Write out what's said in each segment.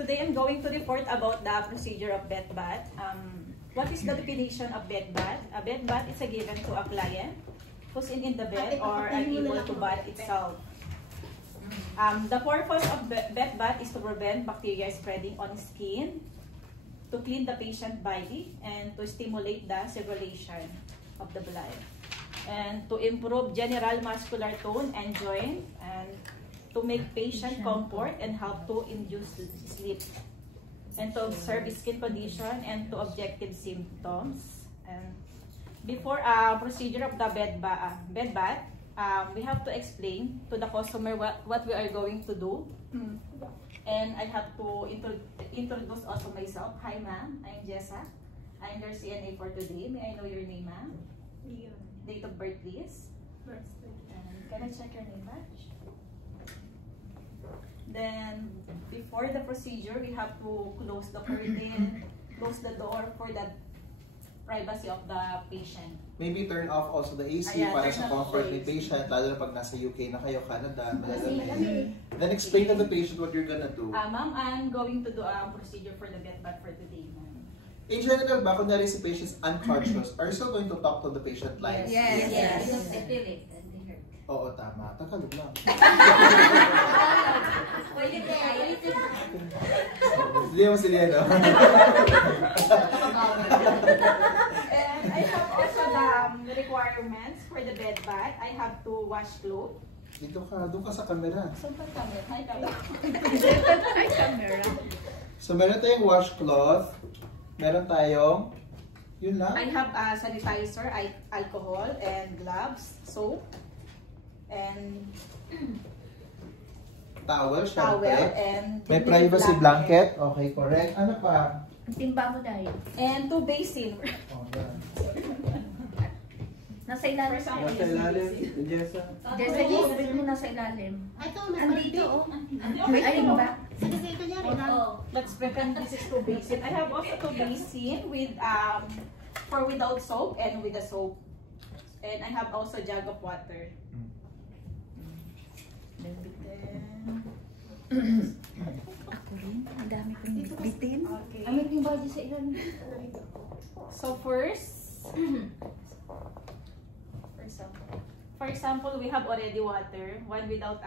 Today I'm going to report about the procedure of bed bath. What is the definition of bed bath? A bed bath is a given to a client who's in the bed or unable to bath itself. The purpose of bed bath is to prevent bacteria spreading on skin, to clean the patient body, and to stimulate the circulation of the blood, and to improve general muscular tone and joint, and to make patient comfort and help to induce sleep, and to observe skin condition and to objective symptoms. And before procedure of the bed bath, we have to explain to the customer what we are going to do. And I have to introduce also myself. Hi ma'am, I'm Jessa. I'm your CNA for today. May I know your name, ma'am? Date of birth, please. And can I check your name, badge? Then, before the procedure, we have to close the curtain, close the door for the privacy of the patient. Maybe turn off also the AC para sa comfort ni patient, lalo na pag nasa UK na kayo, Canada, malalamig. Then explain to the patient what you're gonna do. Ma'am, I'm going to do a procedure for the bed bath for today, ma'am. In general ba, kunyari si patient's unconscious, are you still going to talk to the patient live? Yes. I feel it. Oo, tama. Tagalog lang. Hindi mo sila, no? And I have also the requirements for the bed bath. I have to wash clothes. Dito ka, doon ka sa camera. Saan pa camera? Hi, camera. Hi, camera. So, meron tayong washcloth. Meron tayong, yun lang. I have sanitizer, alcohol, and gloves, soap, and Towel, syempre. and May privacy blanket. Okay, correct. Ano pa? Ang timba mo dahil. and 2 basin. Oh, yan. Nasa ilalim. Nasa ilalim. Jessa. Jessa, ilibig mo nasa ilalim. Andito, oh. Ayun ba? Let's pretend this is 2 basin. I have also 2 basin with for without soap and with the soap. And I have also jug of water. Ang dami kong bitin. Okay. Amit yung body sa ilalim. So first, for example, we have already water, one without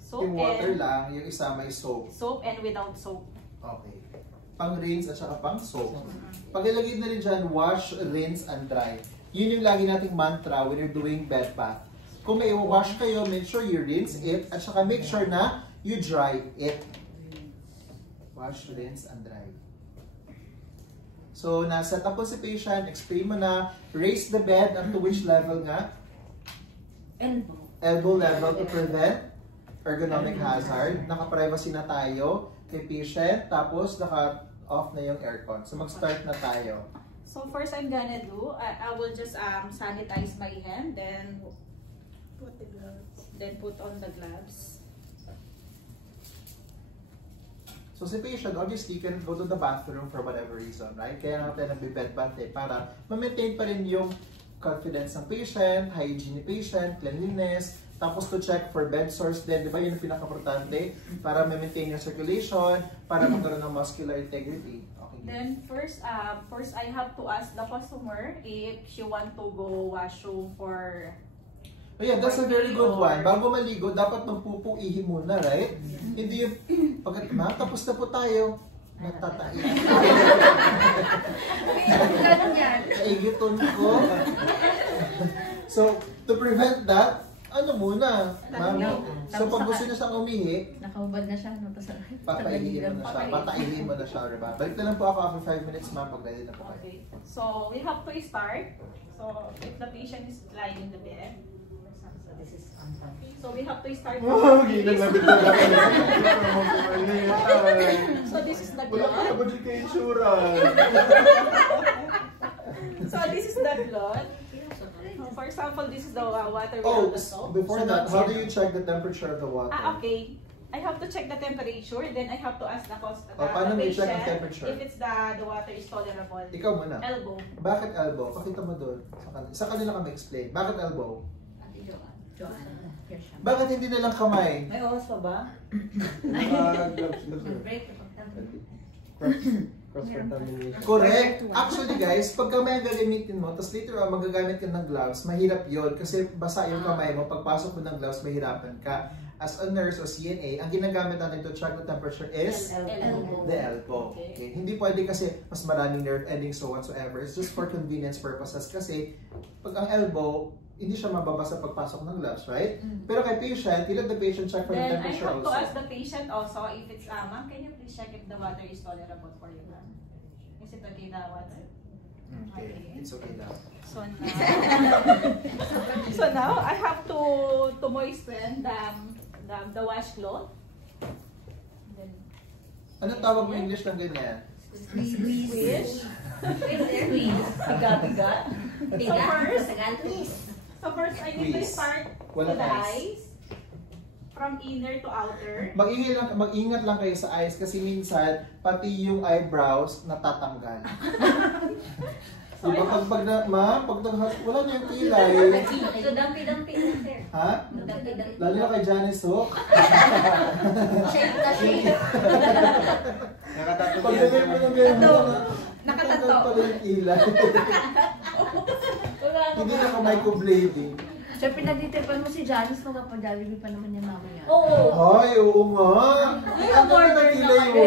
soap, Yung water and lang, yung isa may soap. soap and without soap. Okay. Pang rinse at saka pang soap. Pag ilagay na rin dyan, wash, rinse, and dry. Yun yung lagi nating mantra when you're doing bed bath. Kung may wash kayo, make sure you rinse it at saka make sure na you dry it. Wash, rinse, and dry. So, nasa up po si patient, explain mo na, raise the bed up to which level nga? Elbow. Elbow level to prevent ergonomic hazard. Naka-privacy na tayo kay patient, tapos naka-off na yung aircon. So, mag-start na tayo. So first I'm gonna do, I will just sanitize my hand, then put the gloves. Then put on the gloves. So si patient, obviously, can go to the bathroom for whatever reason, right? Kaya nga tayo nagbe-bed bath para ma-maintain pa rin yung confidence ng patient, hygiene ni patient, cleanliness, tapos to check for bed sores din, di ba yun ang pinaka-importante? Para ma-maintain yung circulation, para magkaroon ng muscular integrity. Okay. Then first I have to ask the customer if she want to go washroom for... Oh yeah, that's a very good one. Bago maligo, dapat magpupuihi muna, right? Hindi yung, pagkat tapos na po tayo, nagtatain. Ganun yan. Naigiton ko. So, to prevent that, ano muna, ma'am? So, pag gusto niya siyang umihi, Nakahubad na siya. papaihiin mo na siya. Pataihiin mo na siya, diba? Balik na lang po ako after 5 minutes, ma'am, pag ready na po kayo. Okay. So we have to start. So if the patient is lying in the bed, this is so we have to start. Oh, ginagabit na lang. So this is the Wala ka na blood. ba dyan kay insurance? So this is the blood. For example, this is the water Oh, without the soap. before that, how do you check the temperature of the water? Okay. I have to check the temperature, then I have to ask the paano may check ang patient temperature? if it's the water is tolerable. Ikaw muna. Elbow. Bakit elbow? Pakita mo doon. Sa kanila kami explain. Bakit elbow? Bakit hindi nilang kamay? May oras pa ba? Cross-contamination. Correct. Actually guys, pag kamay ang gagamitin mo, tapos later on magagamit ka ng gloves, mahirap yon kasi basa yung kamay mo, pagpasok mo ng gloves, mahirapan ka. As a nurse o CNA, ang ginagamit natin to check the temperature is the elbow. Okay. Hindi pwede kasi mas maraming nerve endings so whatsoever. It's just for convenience purposes kasi pag ang elbow, hindi siya mababasa pagpasok ng gloves, right? Pero kay patient, you let the patient check for the Then I temperature have to also. ask the patient also if it's, ma'am, can you please check if the water is tolerable for you, ma'am? Is it okay, the water? Okay, it's okay now. So now, so now I have to moisten the washcloth. Then Ano tawag mo English ng ganyan? squish. Tiga. So first I need to start Wala with the eyes. eyes from inner to outer. Mag-ingat lang kayo sa eyes kasi minsan pati yung eyebrows natatanggal. So Diba pag wala na yung kilay. Dampi-dampi na, sir. Ha? Dampi-dampi. Lalo na kay Janice Hook. Shake na shake. Nakatato Pag yan. lagay mo ng ganyan, Nakatato. natanggal pala yung kilay. Hindi na ka microblading. Sir, pinagtitipan mo si Janice, magpapadalimi pa naman yan mamaya. Ay, oo nga. Ang dami ng kilay mo.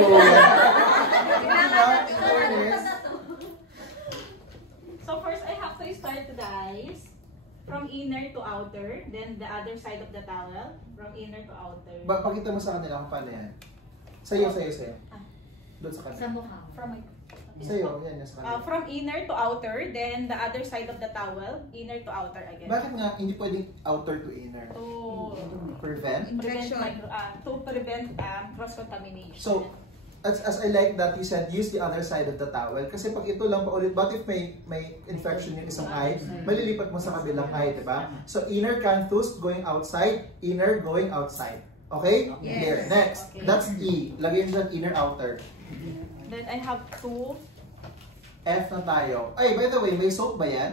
So first I have to start the eyes from inner to outer, then the other side of the towel from inner to outer. Pakita mo sa kanila kung paano yan. Sa'yo. Doon sa Sa kanila. mukha. Sa'yo, yan sa kanila. From inner to outer, then the other side of the towel, inner to outer again. Bakit nga hindi pwedeng outer to inner? To Prevent? prevent cross-contamination. So, as I like that you said, use the other side of the towel. Kasi pag ito lang paulit, what if may infection yung isang eye, malilipat mo sa kabilang eye, diba? So, inner canthus going outside, inner going outside. Okay? Yes. Here. Next. Okay. That's E. Lagyan dyan inner outer. Then I have to, F na tayo. Ay, by the way, may soap ba yan?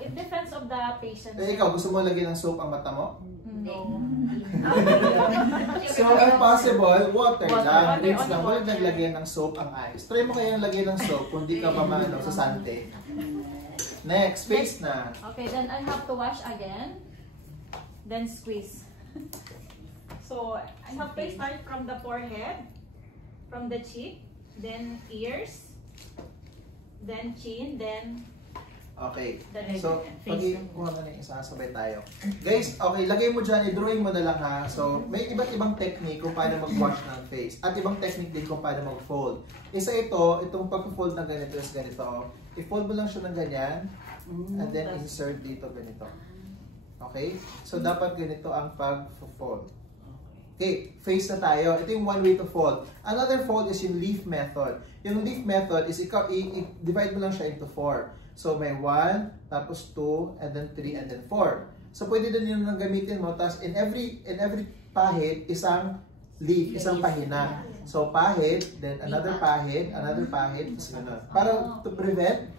it depends of the patient. Ikaw, gusto mo lagyan ng soap ang mata mo? No. So, if possible, water lang. Water, Rinse only lang. Huwag water. naglagyan ng soap ang eyes. Try mo kayang lagyan ng soap kung di ka mamano sa sante. Next, face na. Okay, then I have to wash again. Then squeeze. So I have to start from the forehead, from the cheek, then ears, then chin, then Okay. the neck. So, kuha mo na yung isa, sabay tayo. Guys, okay, lagay mo dyan, i-drawing mo na lang ha. So, may iba't ibang technique kung paano mag-wash ng face. At ibang technique din kung paano mag-fold. Isa itong pag-fold ng ganito is ganito. I-fold mo lang siya ng ganyan, and then insert dito ganito. Okay? So, dapat ganito ang pag-fold. Okay, face na tayo. Ito yung one way to fold. Another fold is yung leaf method. Yung leaf method is i-divide mo lang siya into 4. So, may 1, tapos 2, and then 3, and then 4. So, pwede din yun ang gamitin mo. Tapos, in every pahid, isang leaf, isang pahina. So, pahid, then another pahid, tapos gano'n. Para to prevent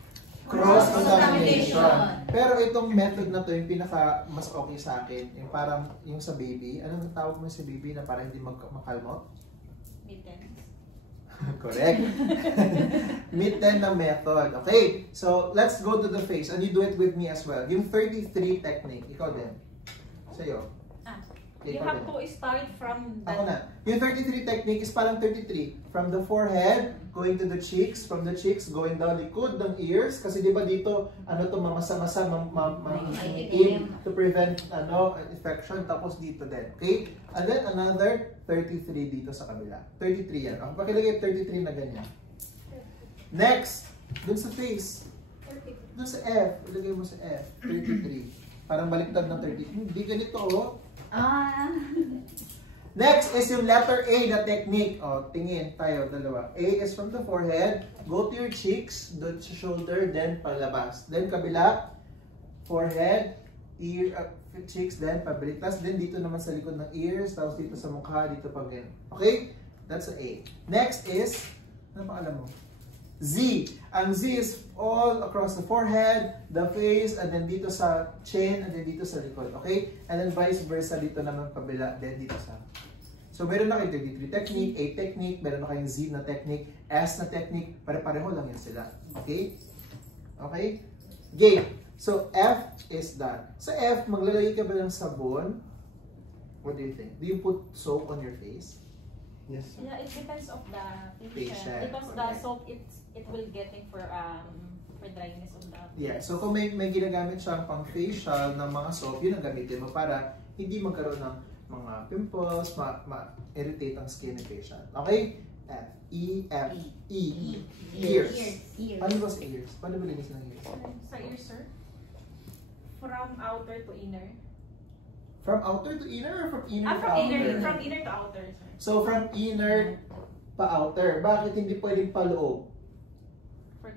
cross-contamination. Pero itong method na to, yung pinaka mas okay sa akin, yung parang yung sa baby. Anong tawag mo sa baby na para hindi makalmot? Mittens. Correct. Mitten na method. Okay, so let's go to the face. And you do it with me as well. Yung 33 technique. Ikaw din. Sa'yo. You have to start from Ako the... na. Yung 33 technique is parang 33. From the forehead, going to the cheeks. From the cheeks, going down likod ng ears. Kasi di ba dito, mamasa-masa, itim to prevent infection. Tapos dito din. Okay? And then another 33 dito sa kabila. 33 yan. Ako pakilagay 33 na ganyan. Next, dun sa face. Dun sa F. Ilagay mo sa F. 33. Parang baliktad ng 33. Hindi ganito oh. Next is yung letter A na technique. O, tingin tayo, dalawa. A is from the forehead, go to your cheeks, doon sa shoulder, then palabas. Then kabila, forehead, ear, cheeks, then pabalik. Tapos then dito naman sa likod ng ears, tapos dito sa mukha, dito pa ganyan. Okay? That's A. Next is, ano pa alam mo? Next is yung letter B na technique. O, tingin tayo, dalawa. A is from the forehead, go to your cheeks, doon sa shoulder, then palabas. Then kabila, forehead, ear, cheeks, then pabalik. Tapos dito sa mukha, dito pa ganyan. Okay? That's A. Next is, Z. Ang Z is all across the forehead, the face, and then dito sa chin, and then dito sa likod. Okay? And then vice versa dito naman pabila, then dito sa... So meron na kayo D3 technique, A technique, meron na kayong Z na technique, S na technique, pare-pareho lang yan sila. Okay? Okay? Game. So F is that. Sa F, maglalagay ka ba ng sabon? What do you think? Do you put soap on your face? Yes. Yeah, it depends of the patient. Patient, Because the correct. soap, it will getting for dryness of the Yeah. So kung may ginagamit siyang pang facial ng mga soap, yun ang gamitin mo para hindi magkaroon ng mga pimples, ma-irritate ang skin ni patient. Okay? F. E, F, E. Ears. Ears. Paano ba sa ears? Paano ba linis ng ears? Sa ear, sir? From outer to inner. From outer to inner or from inner to From outer? inner to outer, sir. So from inner pa outer. Bakit hindi pwedeng paloob?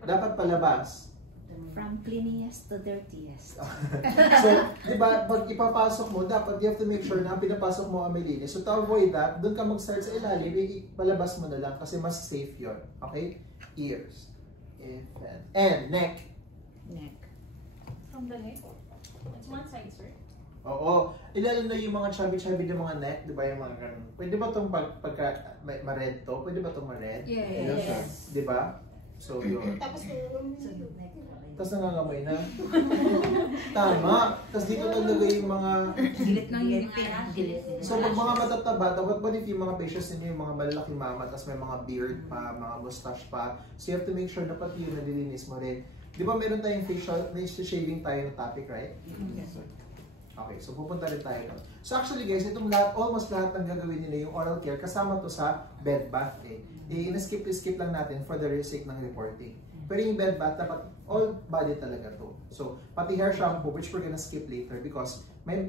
Dapat palabas. From cleanest to dirtiest. So, di ba, pag ipapasok mo, dapat you have to make sure na pinapasok mo ang malinis. So to avoid that, doon ka mag-start sa ilalim, palabas mo na lang kasi mas safe yun. Okay? Ears. And neck. Neck. From the neck? It's one side, sir. Oo. Lalo na yung mga chubby-chubby ng mga neck, di ba yung mga ganun. Pwede ba itong pagka ma-red to? Pwede ba itong ma-red? Yes. Di ba? So, yun. Tapos nangangamoy na. Tama. Tapos dito talaga yung mga... Gilit ng ngipin. Gilit. So, pag mga matataba, what if yung mga patients ninyo, yung mga malalaking mama, tapos may mga beard pa, mga mustache pa. So, you have to make sure na pati yun nalilinis mo rin. Di ba meron tayong facial, may shaving tayo na topic, right? Yes. Okay, so pupunta rin tayo doon. So actually guys, itong lahat, almost lahat ng gagawin nila yung oral care, kasama to sa bed bath eh. Na-skip lang natin for the sake ng reporting. Pero yung bed bath, dapat all body talaga to. So, pati hair shampoo, which we're gonna skip later because may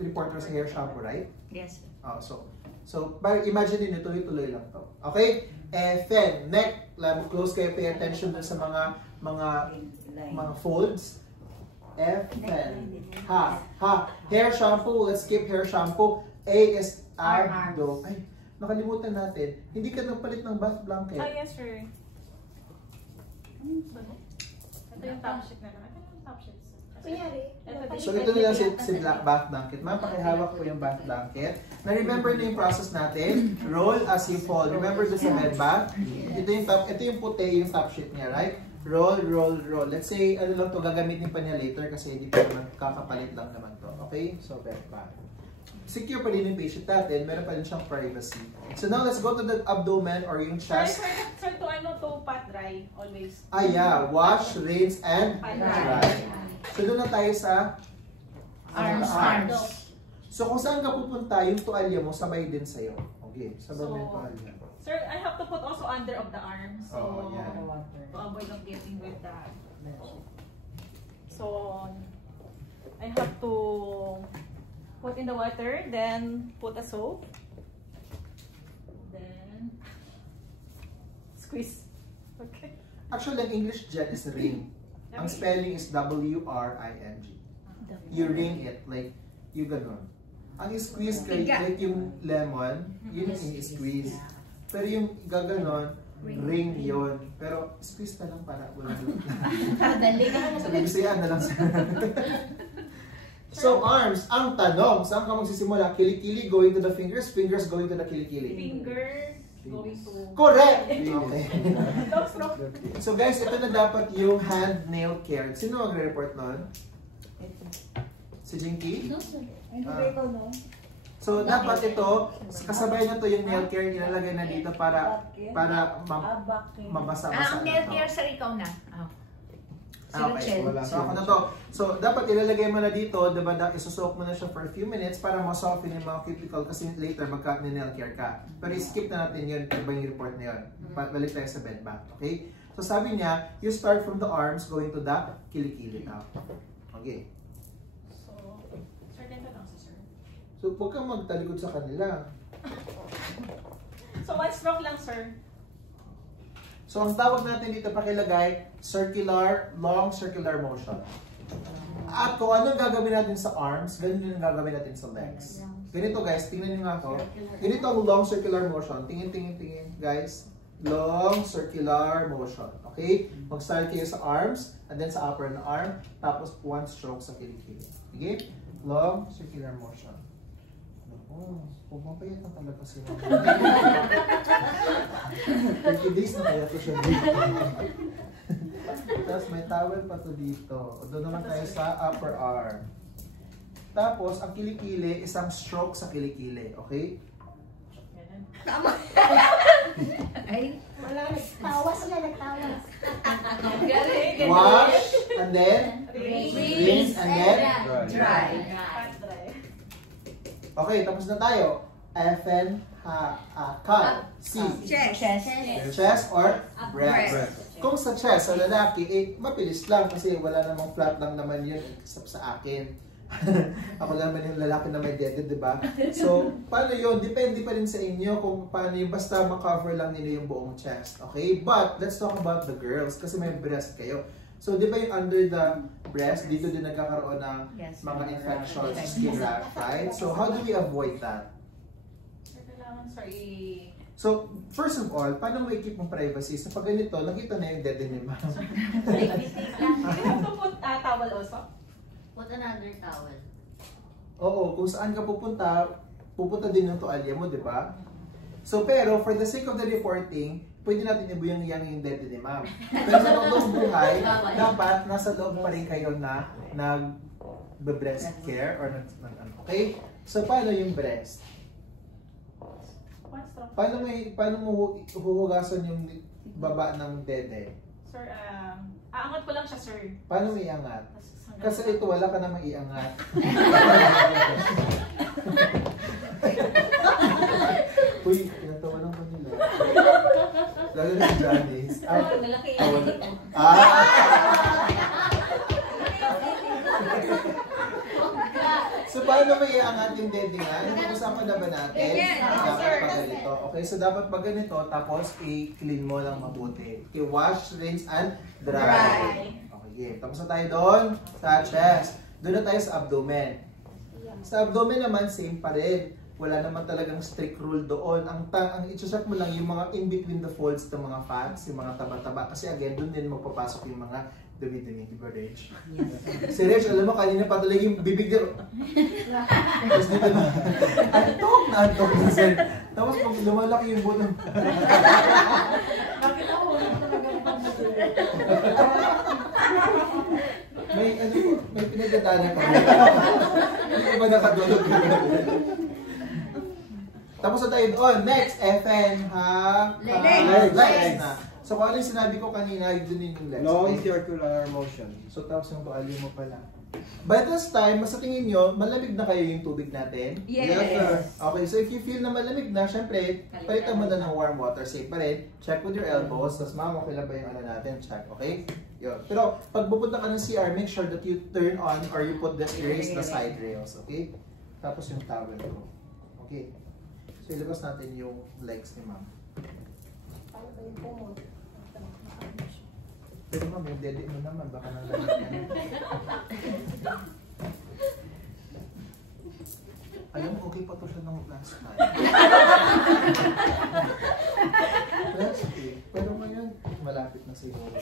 reporter sa hair shampoo, right? Yes. So imagine din, tuloy-tuloy lang to. Okay? Then, neck, close kayo, pay attention dun sa mga folds. F, N, ha. Hair shampoo, let's skip hair shampoo. A is abdo. Ay, nakalimutan natin. Hindi ka nagpalit ng bath blanket. Yes, sir. Ito yung top sheet na naman. Ito yung top sheet, sir. So ito na lang si black bath blanket. Ma'am, pakihawak po yung bath blanket. Na-remember na yung process natin. Roll as you fall. Remember doon sa bed bath? Ito yung puti, yung top sheet niya, right? Roll, roll, roll. Let's say, ano lang to, gagamitin pa niya later kasi hindi pa naman, kakapalit lang naman to. Okay? So, bed bath. Secure pa din yung patient natin. Meron pa rin siyang privacy. So now, let's go to the abdomen or yung chest. Sir, to pat dry, always. Yeah. Wash, rinse, and dry. So, doon na tayo sa Arms. So, kung saan ka pupunta, yung tuwalya mo, sabay din sa'yo. Okay, sabay mo yung tuwalya. Sir, I have to put also under of the arm. So, yeah. to avoid of getting with that. So, I have to put in the water, then put a soap. Then, squeeze. Okay. Actually, ang English dyan is ring. Ang spelling is W-R-I-N-G. You ring it, like, you ganon. Ang squeeze, like yung lemon, yun yung squeeze. Pero yung gaganon, ring yun. Pero squeeze na lang para walang sabi ko siya, na lang sa... So arms, ang tanong, saan ka magsisimula? Kilikili going to the fingers, fingers going to the kilikili. Finger going to... Correct! Okay. Dog stroke. So guys, ito na dapat yung hand nail care. Sino magre-report nun? Si Jinky? So dapat ito, kasabay na to yung nail care, nilalagay na dito para mabasa-basa. Ang nail care sir, ikaw na. Okay, so ako na to. So dapat ilalagay mo na dito, diba, isusok mo na siya for a few minutes para ma-soften yung mga cuticle kasi later magka-nail care ka. Pero skip na natin yun, iba yung report na yun. Balik tayo sa bed bath, okay? So sabi niya, you start from the arms going to the kilikili now. Okay. So, huwag kang magtalikod sa kanila. So, one stroke lang, sir. So, ang tawag natin dito pakilagay, circular, long circular motion. At kung anong gagawin natin sa arms, ganun yung gagawin natin sa legs. Ganito guys, tingnan nyo nga ako. Ganito ang long circular motion. Tingin, guys. long circular motion. Okay? Mag-start kayo sa arms, and then sa upper na arm, tapos one stroke sa kilikili. Okay? Long circular motion. Oh, pumapayat na talaga si Mama. 30 days na kaya to siya dito. Tapos may towel pa to dito. O doon naman tayo sa upper arm. Tapos, ang kilikili, isang stroke sa kilikili. Okay? Tama. Ay. Wala, nagtawas na, nagtawas. Wash, and then Rinse, and then dry. Okay, tapos na tayo. FN, cut. C. Chest. Chest or breast. Kung sa chest, sa lalaki, mabilis lang kasi wala namang flat lang naman yun except sa akin. Ako naman yung lalaki na may dede, di ba? So, paano yun? Depende pa rin sa inyo kung paano yun. Basta makover lang nila yung buong chest. Okay? But, let's talk about the girls kasi may breast kayo. So, di ba yung under the breast, dito din nagkakaroon ng mga infections, skin rash, right? So, how do we avoid that? So, first of all, paano mo i-keep mong privacy? So, pag ganito, nakita na yung dede ni ma'am. You have to put towel also? Put another towel. Oo, kung saan ka pupunta din yung tuwalya mo, di ba? So, pero for the sake of the reporting, pwede natin ibuyang-yang yung dede ni ma'am. Pero sa totoong buhay, dapat nasa loob pa rin kayo na nag-breast care or okay? So, paano yung breast? Paano mo huhugasan yung baba ng dede? Sir, aangat ko lang siya, sir. Paano mo iangat? Kasi ito, wala ka namang iangat. Uy, pinatawa lang ko nila. Lalo na si Janice. Malaki yan. So, paano mo iangat yung dede nga? Nag-usapan na ba natin? Yes, Dapat pag ganito. Okay, so dapat pag ganito, tapos i-clean mo lang mabuti. I-wash, rinse, and dry. Okay, tapos na tayo doon sa chest. Doon na tayo sa abdomen. Sa abdomen naman, same pa rin. Wala naman talagang strict rule doon. Ang i-check mo lang yung mga in between the folds ng mga fats, yung mga taba-taba. Kasi again, doon din magpapasok yung mga dumi-dumi. Di ba, Reg? Si Reg, alam mo, kanina pa talaga yung bibig niya. Tapos dito na, antok na sir. Tapos pag lumalaki yung buto. Bakit ako talaga may pinagdadaanan ka. Hindi ba nakadulog? Tapos na tayo doon. Next, FN, legs na. So kung ano yung sinabi ko kanina, yun din yung legs. Long circular motion. So tapos yung tuwalya mo pala. By this time, sa tingin nyo, malamig na kayo yung tubig natin? Yes. Sir. Okay, so if you feel na malamig na, syempre, palitan mo na ng warm water. Safe pa rin. Check with your elbows. Tapos ma'am, okay lang ba yung ano natin? Check, okay? Yun. Pero pag pupunta ka ng CR, make sure that you turn on or you put this erase the side rails, okay? Tapos yung towel ko. Okay. So ilabas natin yung legs ni ma'am. Paano ba yung pumot? Pero ma'am, yung dede mo naman, baka nang lamig ka na. Alam mo, okay pa to siya ng last time. Last week. Pero ngayon, malapit na siguro.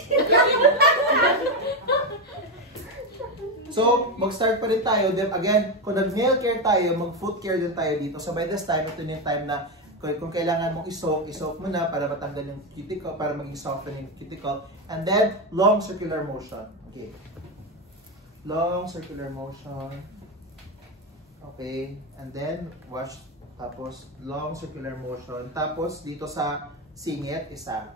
So, mag-start pa rin tayo. Then again, kung nag-nail care tayo, mag-foot care din tayo dito. So by this time, ito na yung time na kung kailangan mong i-soak mo na para matanggal yung cuticle, para maging soften yung cuticle. And then, long circular motion. Okay. Long circular motion. Okay. And then, wash. Tapos, long circular motion. Tapos, dito sa singit, isa.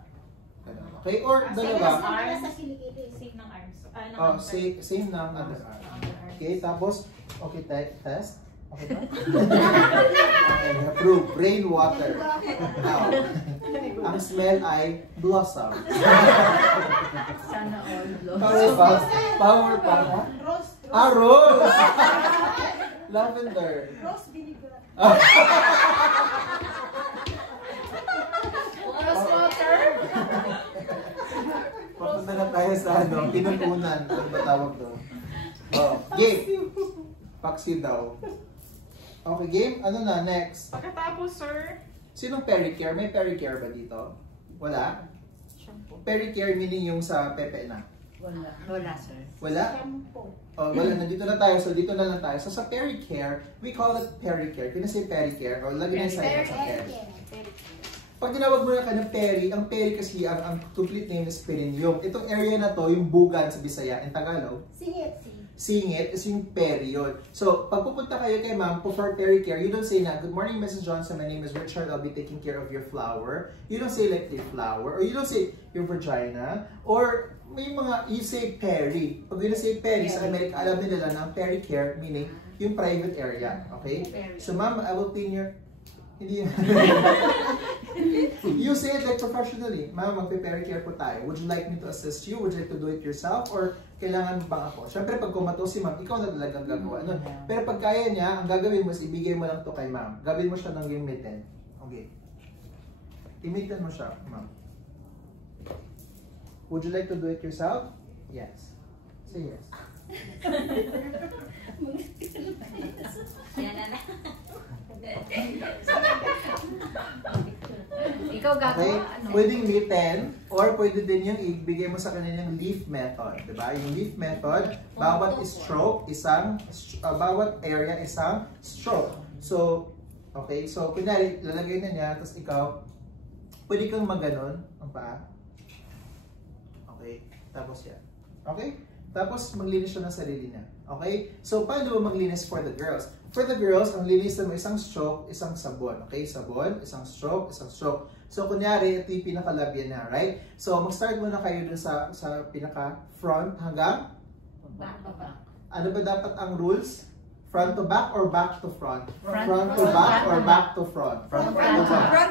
Okay? Or dalawa. Sa kilikili. Same ng arms. Oh, same ng underarm. Okay, tapos, okay, test. Okay ba? Okay, approve. Rain water. Now, ang smell ay blossom. Sana all Power pa? Power pa? Rose. Ah, rose! Lavender. Rose vinegar. Rose water. Papunta na tayo sa ano, pinupunan. Ano ba tawag doon? Oh, game. Paksi daw. Okay, game. Ano na, next? Pagkatapos, sir, Sinong pericare? May pericare ba dito? Wala? Shampoo. Pericare meaning yung sa pepe na. Wala, sir. Wala? Shampoo. Oh, wala. Nandito na tayo. So, dito na lang tayo. So, sa pericare, we call it pericare. Kung say pericare, o lagi na sa care. Pag tinawag mo na ka ng peri, ang peri kasi ang complete name is perineum. Itong area na to, yung bugan sa Bisaya, in Tagalog, singit is yung peri yun. So, pag pupunta kayo kay ma'am for pericare, you don't say na, "Good morning, Mrs. Johnson, my name is Richard, I'll be taking care of your flower." You don't say like your flower, or you don't say your vagina, or may mga, you say peri. Pag you say peri, sa Amerika, alam nila ng pericare, meaning yung private area. Okay? So, ma'am, I will clean your... Hindi You say it like professionally. Ma'am, magpe-pericare po tayo. Would you like me to assist you? Would you like to do it yourself? Or kailangan bang ako? Siyempre, pag kumato si ma'am, ikaw na talagang gagawa nun. Pero pag kaya niya, ang gagawin mo is ibigay mo lang to kay ma'am. Gawin mo siya ng gamitin. Okay. Imitin mo siya, ma'am. Would you like to do it yourself? Yes. Say yes. Ikaw gagawa, Okay? ano? Pwedeng mitten or pwede din yung ibigay mo sa kanila yung leaf method. Diba? Yung leaf method, bawat stroke, bawat area isang stroke. So, okay? So, kunyari, lalagay na niya, tapos ikaw, pwede kang maganon ang paa. Okay? Tapos yan. Okay? Tapos, maglinis siya ng sarili niya. Okay? So, paano ba maglinis for the girls? For the girls, ang linisan mo isang stroke, isang sabon. Okay? Sabon, isang stroke, isang stroke. So, kunyari, ito yung pinaka-labia niya, right? So, mag-start muna kayo dun sa pinaka-front hanggang? Back to back. Ano ba dapat ang rules? Front to back or back to front? Front to back or back to front? Front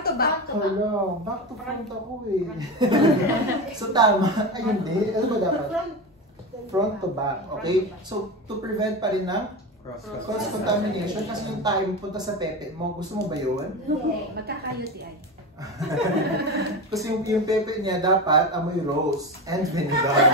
to back. Hello, back to front ako eh. So, tama. Ayun din. Ano ba dapat? Front to back. Okay? So, to prevent pa rin ng cross-contamination kasi yung tayo punta sa pepe mo. Gusto mo ba yun? Hindi. Magkaka-UTI. Kasi yung pepe niya dapat amoy rose and vinegar.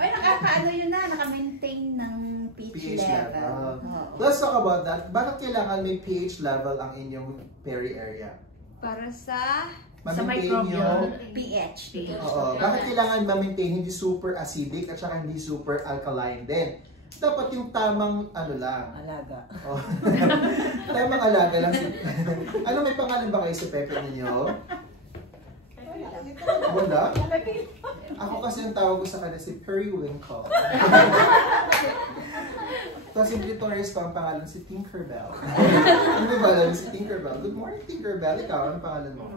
Ay, nakakaano yun na. Naka-maintain ng pH level. Let's talk about that. Bakit kailangan may pH level ang inyong peri area? Para sa Ma-maintain yung pH. Oo. Bakit kailangan ma-maintain hindi super acidic at saka hindi super alkaline din? Dapat yung tamang ano lang. Alaga. Oh. Tamang alaga lang. Ano, may pangalan ba kayo sa pepe ninyo? Wala? Ako kasi yung tawag ko sa kanya si Periwinkle. Tapos yung clitoris ko, ang pangalan si Tinkerbell. Ano ba alam si Tinkerbell? Good morning, Tinkerbell. Ikaw, ano pangalan mo?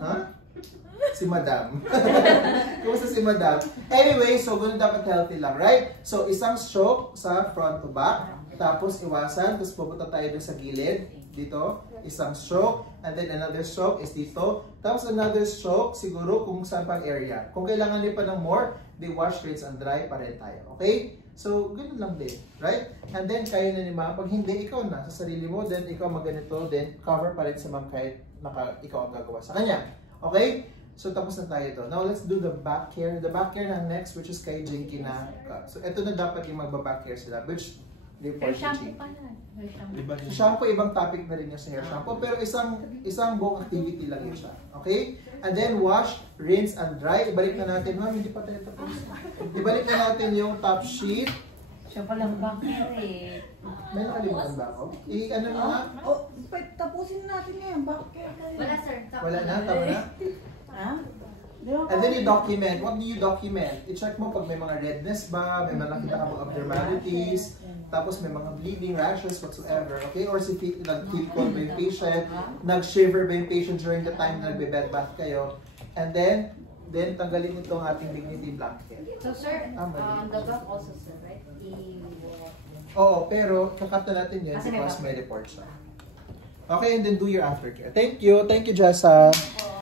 Ha? Si Madam. Kumusta si Madam? Anyway, so ganun dapat healthy lang, right? So, isang stroke sa front to back. Tapos, iwasan. Tapos, pupunta tayo dun sa gilid. Dito. Isang stroke. And then, another stroke is dito. Tapos, another stroke, siguro kung saan pang area. Kung kailangan niyo pa ng more, they wash, rinse, and dry pa rin tayo. Okay? So, ganun lang din. Right? And then, kaya na ni ma'am. Pag hindi, ikaw na. Sa sarili mo, then ikaw maganito. Then, cover pa rin sa ma'am kahit ikaw ang gagawa sa kanya. Okay? So, tapos na tayo ito. Now, let's do the back care. The back care na next, which is kay Jinky na. So, ito na dapat yung magba-back care sila. Which, report Hair si shampoo Jinky. pa na. Sa shampoo, ibang topic na rin yung sa hair shampoo. Pero isang buong activity lang yun siya. Okay? And then, wash, rinse, and dry. Ibalik na natin. Ma'am, hindi pa tayo tapos. Ibalik na natin yung top sheet. Siya palang backer eh. May nakalimutan ba ako? Ano mo nga? Oh, tapusin natin yan. Bakit? Wala sir. Wala na? Tama na? Ha? And then you document. What do you document? I-check mo pag may mga redness ba, may mga nakita ka bang abnormalities, tapos may mga bleeding, rashes, whatsoever. Okay? Or si nag-keep cold ba yung patient, nag-shiver ba yung patient during the time na nagbe-bed bath kayo. And then tanggalin itong ating dignity blanket. So sir, the back also sir, right? Oo, pero kakata natin yun Kasi may because back. may report siya. Okay, and then do your aftercare. Thank you, Jessa.